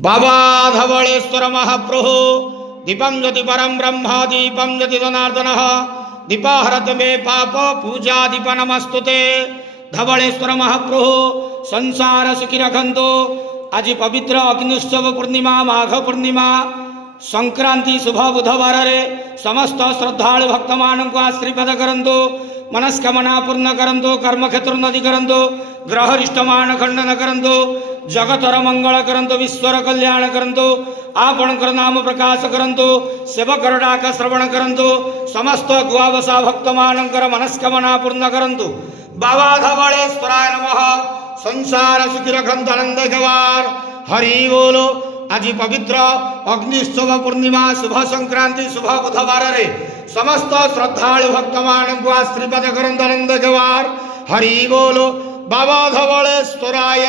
बाबा धवलेश्वर महाप्रभु दीपं ज्योति परम ब्रह्म दीपं ज्योति जनार्दन दीपाहरत मे पाप पूजा दीप नमस्तुते। धवलेश्वर महाप्रभु संसार सुखी रखंतो। आज पवित्र अग्निउत्सव पूर्णिमा माघ पूर्णिमा संक्रांति शुभ बुधवार समस्त श्रद्धालु भक्त मान को आशीर्वाद करंतु। मनस्कामना पूर्ण करंतु। कर्म क्षेत्र उन्नति करंतु। ग्रह रिष्टमान खंडन करंतु। जगतर मंगल करंतु। विश्वर कल्याण करंतु। आपणकर नाम प्रकाश करंतु। सेवकर डाक श्रवण करंतु। समस्त गुआवसा भक्त मानकर मनस्कामना पूर्ण करंतु। बाबा धवलेश्वराय नमः। संसार सुखी रखंतु आनंद गवार। हरि बोलो। आज पवित्र अग्निउत्सव पूर्णिमा शुभ संक्रांति शुभ बुधवार समस्त श्रद्धालु भक्त मान को आशीर्वाद करंतु आनंद गवार। हरि बोलो। बाबा धवलेश्वराय